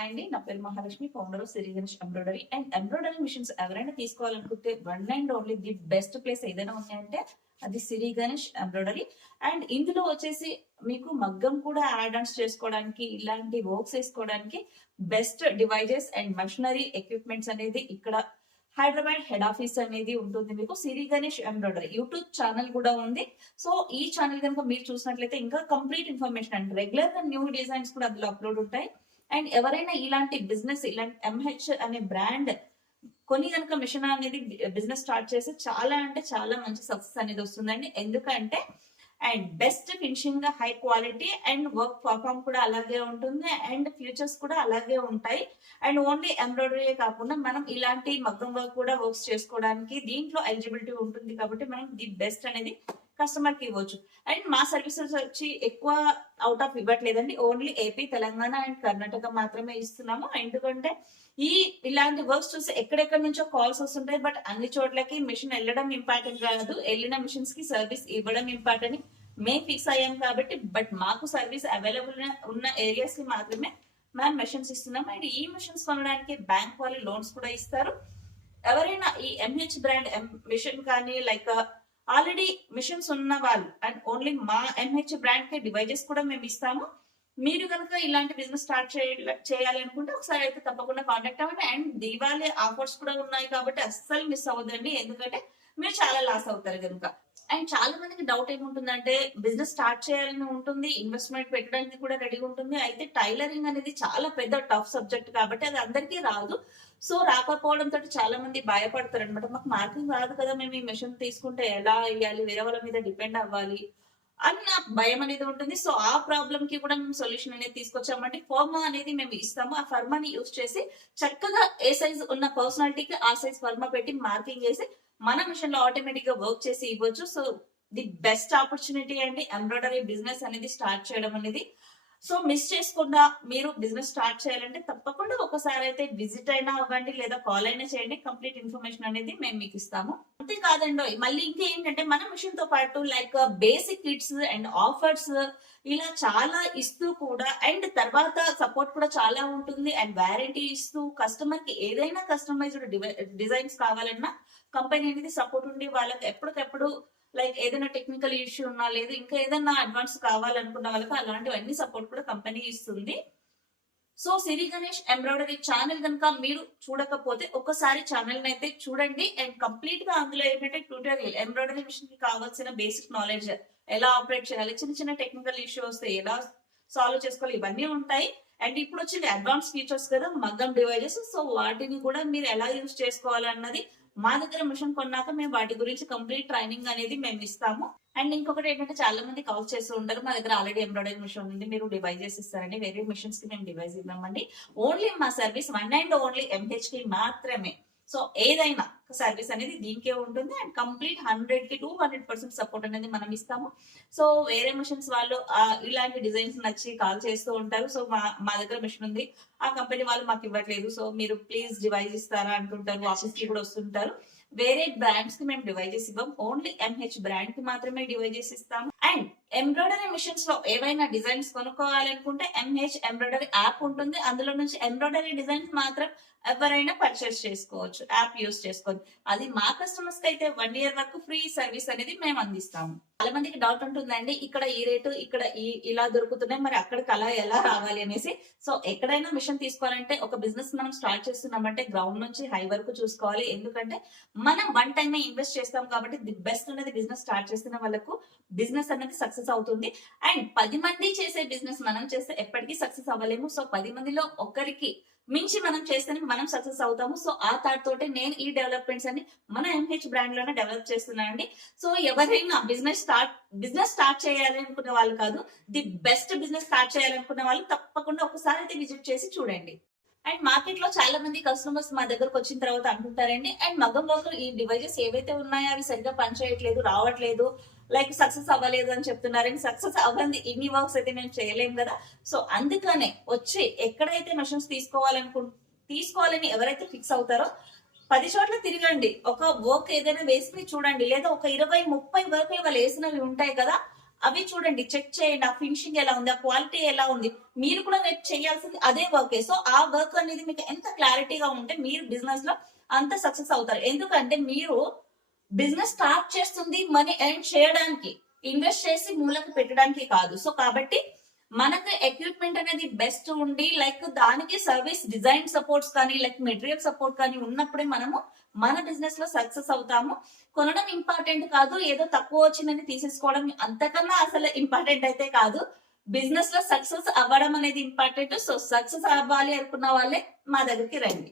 Hi అండి, నా పేరు Mahalakshmi, founder of Siri Ganesh embroidery. And embroidery machines ఎవరైనా తీసుకోవాలనుకుంటే one and only the best place ఏదైనా ఉన్నాయంటే అది సిరి గణేష్ ఎంబ్రాయిడరీ. అండ్ ఇందులో వచ్చేసి మీకు మగ్గం కూడా యాడ్ ఆన్స్ చేసుకోవడానికి, ఇలాంటి వర్క్స్ వేసుకోవడానికి బెస్ట్ డివైజెస్ అండ్ మషనరీ ఎక్విప్మెంట్స్ అనేది ఇక్కడ హైదరాబాద్ హెడ్ ఆఫీస్ అనేది ఉంటుంది. మీకు సిరి గణేష్ ఎంబ్రాయిడరీ యూట్యూబ్ ఛానల్ కూడా ఉంది. సో ఈ ఛానల్ కనుక మీరు చూసినట్లయితే ఇంకా కంప్లీట్ ఇన్ఫర్మేషన్ అండ్ రెగ్యులర్ గా న్యూ డిజైన్స్ కూడా అందులో అప్లోడ్ ఉంటాయి. అండ్ ఎవరైనా ఇలాంటి బిజినెస్, ఇలాంటి ఎంహెచ్ అనే బ్రాండ్ కొని కనుక మిషన్ అనేది బిజినెస్ స్టార్ట్ చేసి చాలా అంటే చాలా మంచి సక్సెస్ అనేది వస్తుందండి. ఎందుకంటే and best finishing, high quality and work perform కూడా అలాగే ఉంటుంది. అండ్ ఫ్యూచర్స్ కూడా అలాగే ఉంటాయి. అండ్ ఓన్లీ ఎంబ్రాయిడరీ కాకుండా మనం ఇలాంటి మగ్గం వర్క్ కూడా వర్క్స్ చేసుకోవడానికి దీంట్లో ఎలిజిబిలిటీ ఉంటుంది. కాబట్టి మనం ది బెస్ట్ అనేది కస్టమర్ కి ఇవ్వచ్చు. అండ్ మా సర్వీసెస్ వచ్చి ఎక్కువ అవుట్ ఆఫ్ ఇవ్వట్లేదండి, only AP, Telangana and Karnataka మాత్రమే ఇస్తున్నాము. ఎందుకంటే ఇలాంటి వర్క్స్ చూసి ఎక్కడెక్కడి నుంచో కాల్స్ వస్తుంటాయి. బట్ అన్ని చోట్లకి మిషన్ వెళ్ళడం ఇంపార్టెంట్ కాదు, వెళ్ళిన మిషన్స్ కి సర్వీస్ ఇవ్వడం ఇంపార్టెంట్ మేము ఫిక్స్ అయ్యాం కాబట్టి. బట్ మాకు సర్వీస్ అవైలబుల్ ఉన్న ఏరియాస్ కి మాత్రమే మేము మిషన్స్ ఇస్తున్నాం. అండ్ ఈ మిషన్స్ కొనడానికి బ్యాంక్ వాళ్ళు లోన్స్ కూడా ఇస్తారు. ఎవరైనా ఈ ఎంహెచ్ బ్రాండ్ మిషన్ కానీ లైక్ ఆల్రెడీ మిషన్స్ ఉన్న వాళ్ళు అండ్ ఓన్లీ మా ఎంహెచ్ బ్రాండ్ కి డివైజెస్ కూడా మేము ఇస్తాము. మీరు కనుక ఇలాంటి బిజినెస్ స్టార్ట్ చేయాలి అనుకుంటే ఒకసారి అయితే తప్పకుండా కాంటాక్ట్ అవ్వండి. అండ్ దీవాళీ ఆఫర్స్ కూడా ఉన్నాయి కాబట్టి అస్సలు మిస్ అవ్వద్దండి, ఎందుకంటే మీరు చాలా లాస్ అవుతారు కనుక. అండ్ చాలా మందికి డౌట్ ఏముంటుందంటే బిజినెస్ స్టార్ట్ చేయాలని ఉంటుంది, ఇన్వెస్ట్మెంట్ పెట్టడానికి కూడా రెడీ ఉంటుంది. అయితే టైలరింగ్ అనేది చాలా పెద్ద టఫ్ సబ్జెక్ట్ కాబట్టి అది అందరికీ రాదు. సో రాకపోవడంతో చాలా మంది భయపడతారు అనమాట. మాకు మార్కింగ్ రాదు కదా, మేము ఈ మిషన్ తీసుకుంటే ఎలా వేయాలి, వేరే వాళ్ళ మీద డిపెండ్ అవ్వాలి అన్న భయం అనేది ఉంటుంది. సో ఆ ప్రాబ్లమ్ కి కూడా మేము సొల్యూషన్ అనేది తీసుకొచ్చామంటే ఫర్మా అనేది మేము ఇస్తాము. ఆ ఫర్మాని యూజ్ చేసి చక్కగా ఏ సైజ్ ఉన్న పర్సనాలిటీకి ఆ సైజ్ ఫర్మా పెట్టి మార్కింగ్ చేసి మన మిషన్ లో ఆటోమేటిక్ గా వర్క్ చేసి ఇవ్వచ్చు. సో ది బెస్ట్ ఆపర్చునిటీ అండి ఎంబ్రాయిడరీ బిజినెస్ అనేది స్టార్ట్ చేయడం అనేది. సో మిస్ చేసుకుండా మీరు బిజినెస్ స్టార్ట్ చేయాలంటే తప్పకుండా ఒకసారి అయితే విజిట్ అయినా అవ్వండి, లేదా కాల్ అయినా చేయండి. కంప్లీట్ ఇన్ఫర్మేషన్ అనేది మేము మీకు ఇస్తాము. అంతేకాదండి, మళ్ళీ ఇంకేంటంటే మన మిషన్ తో పాటు like basic kits and offers ఇలా చాలా ఇస్తూ కూడా, అండ్ తర్వాత సపోర్ట్ కూడా చాలా ఉంటుంది. అండ్ వారంటీ ఇస్తూ కస్టమర్ కి ఏదైనా కస్టమైజ్డ్ డిజైన్స్ కావాలన్నా కంపెనీ అనేది సపోర్ట్ ఉండి వాళ్ళకి ఎప్పటికప్పుడు లైక్ ఏదైనా టెక్నికల్ ఇష్యూ ఉన్నా, లేదు ఇంకా ఏదైనా అడ్వాన్స్ కావాలనుకున్న వాళ్ళకి అలాంటివన్నీ సపోర్ట్ కూడా కంపెనీ ఇస్తుంది. సో సిరి గణేష్ ఎంబ్రాయిడరీ ఛానల్ కనుక మీరు చూడకపోతే ఒకసారి ఛానల్ అయితే చూడండి. అండ్ కంప్లీట్ గా అందులో ఏంటంటే ట్యూటోరియల్, ఎంబ్రాయిడరీ మిషన్ కి కావాల్సిన బేసిక్ నాలెడ్జ్, ఎలా ఆపరేట్ చేయాలి, చిన్న చిన్న టెక్నికల్ ఇష్యూ వస్తే ఎలా సాల్వ్ చేసుకోవాలి, ఇవన్నీ ఉంటాయి. అండ్ ఇప్పుడు వచ్చింది అడ్వాన్స్ ఫీచర్స్ కదా మగ్గం డివైజెస్. సో వాటిని కూడా మీరు ఎలా యూజ్ చేసుకోవాలన్నది మా దగ్గర మిషన్ కొన్నాక మేము వాటి గురించి కంప్లీట్ ట్రైనింగ్ అనేది మేము ఇస్తాము. అండ్ ఇంకొకటి ఏంటంటే చాలా మంది కాల్ చేస్తూ ఉంటారు, మా దగ్గర ఆల్రెడీ ఎంబ్రాయిడరీ మిషన్ ఉంది, మీరు డివైజెస్ ఇస్తారండి. వేరే మిషన్స్ కి మేము డివైజ్ ఇవ్వమండి. ఓన్లీ మా service one and only MH కి మాత్రమే. సో ఏదైనా సర్వీస్ అనేది దీనికే ఉంటుంది. అండ్ కంప్లీట్ 100 కి 200% సపోర్ట్ అనేది మనం ఇస్తాము. సో వేరే మిషన్స్ వాళ్ళు ఇలాంటి డిజైన్స్ నచ్చి కాల్ చేస్తూ ఉంటారు. సో మా దగ్గర మిషన్ ఉంది, ఆ కంపెనీ వాళ్ళు మాకు ఇవ్వట్లేదు, సో మీరు ప్లీజ్ డివైజ్ ఇస్తారా అంటుంటారు. ఆఫీస్ కి కూడా వస్తుంటారు. వేరే బ్రాండ్స్ కి మేము డివైజెస్ ఇవ్వం, ఓన్లీ ఎంహెచ్ బ్రాండ్ కి మాత్రమే డివైజెస్ ఇస్తాము. అండ్ ఎంబ్రాయిడరీ మిషన్స్ లో ఏవైనా డిజైన్స్ కొనుక్కోవాలనుకుంటే ఎంహెచ్ ఎంబ్రాయిడరీ యాప్ ఉంటుంది. అందులో నుంచి ఎంబ్రాయిడరీ డిజైన్స్ మాత్రం ఎవరైనా పర్చేస్ చేసుకోవచ్చు, యాప్ యూస్ చేసుకొని. అది మా కస్టమర్స్ కి అయితే 1 year వరకు ఫ్రీ సర్వీస్ అనేది మేము అందిస్తాము. చాలా మందికి డౌట్ ఉంటుందండి, ఇక్కడ ఈ రేటు, ఇక్కడ ఇలా దొరుకుతున్నాయి, మరి అక్కడికి అలా ఎలా రావాలి అనేసి. సో ఎక్కడైనా మిషన్ తీసుకోవాలంటే ఒక బిజినెస్ మనం స్టార్ట్ చేస్తున్నామంటే గ్రౌండ్ నుంచి హై వరకు చూసుకోవాలి. ఎందుకంటే మనం వన్ టైం ఇన్వెస్ట్ చేస్తాం కాబట్టి ది బెస్ట్ అనేది బిజినెస్ స్టార్ట్ చేస్తున్న వాళ్ళకు బిజినెస్ అనేది సక్సెస్ అవుతుంది. అండ్ 10 మంది చేసే బిజినెస్ మనం చేస్తే ఎప్పటికీ సక్సెస్ అవ్వలేము. సో 10 మందిలో ఒకరికి మించి మనం చేస్తేనే మనం సక్సెస్ అవుతాము. సో ఆ థాట్ తోటి నేను ఈ డెవలప్మెంట్స్ అన్ని మన ఎంహెచ్ బ్రాండ్ లోనే డెవలప్ చేస్తున్నానండి. సో ఎవరైనా బిజినెస్ స్టార్ట్ చేయాలి అనుకునే వాళ్ళు కాదు, ది బెస్ట్ బిజినెస్ స్టార్ట్ చేయాలనుకునే వాళ్ళు తప్పకుండా ఒకసారి అయితే విజిట్ చేసి చూడండి. అండ్ మార్కెట్ లో చాలా మంది కస్టమర్స్ మా దగ్గరకు వచ్చిన తర్వాత అంటుంటారండి, అండ్ మగ్గం వర్క్ ఈ డివైజెస్ ఏవైతే ఉన్నాయో అవి సరిగ్గా పనిచేయట్లేదు, రావట్లేదు, లైక్ సక్సెస్ అవ్వలేదు అని చెప్తున్నారని. సక్సెస్ అవ్వండి, ఇన్ని వర్క్స్ అయితే మేము చేయలేము కదా. సో అందుకనే వచ్చి ఎక్కడైతే మిషన్స్ తీసుకోవాలని ఎవరైతే ఫిక్స్ అవుతారో 10 చోట్ల తిరగండి, ఒక వర్క్ ఏదైనా వేసుకుని చూడండి, లేదా ఒక 20-30 వర్క్లు వాళ్ళు వేసినవి ఉంటాయి కదా, అవి చూడండి, చెక్ చేయండి, ఆ ఫినిషింగ్ ఎలా ఉంది, ఆ క్వాలిటీ ఎలా ఉంది. మీరు కూడా రేపు చేయాల్సింది అదే వర్క్. సో ఆ వర్క్ అనేది మీకు ఎంత క్లారిటీగా ఉంటే మీరు బిజినెస్ లో అంత సక్సెస్ అవుతారు. ఎందుకంటే మీరు బిజినెస్ స్టార్ట్ చేస్తుంది మనీ ఎర్న్ చేయడానికి, ఇన్వెస్ట్ చేసి మూలకి పెట్టడానికి కాదు. సో కాబట్టి మనకు ఎక్విప్మెంట్ అనేది బెస్ట్ ఉండి, లైక్ దానికి సర్వీస్ డిజైన్ సపోర్ట్స్ కానీ, లైక్ మెటీరియల్ సపోర్ట్ కానీ ఉన్నప్పుడే మనము మన బిజినెస్ లో సక్సెస్ అవుతాము. కొనడం ఇంపార్టెంట్ కాదు, ఏదో తక్కువ వచ్చిందని తీసేసుకోవడం అంతకన్నా అసలు ఇంపార్టెంట్ అయితే కాదు. బిజినెస్ లో సక్సెస్ అవ్వడం అనేది ఇంపార్టెంట్. సో సక్సెస్ అవ్వాలి అనుకున్న వాళ్ళే మా దగ్గరికి రండి.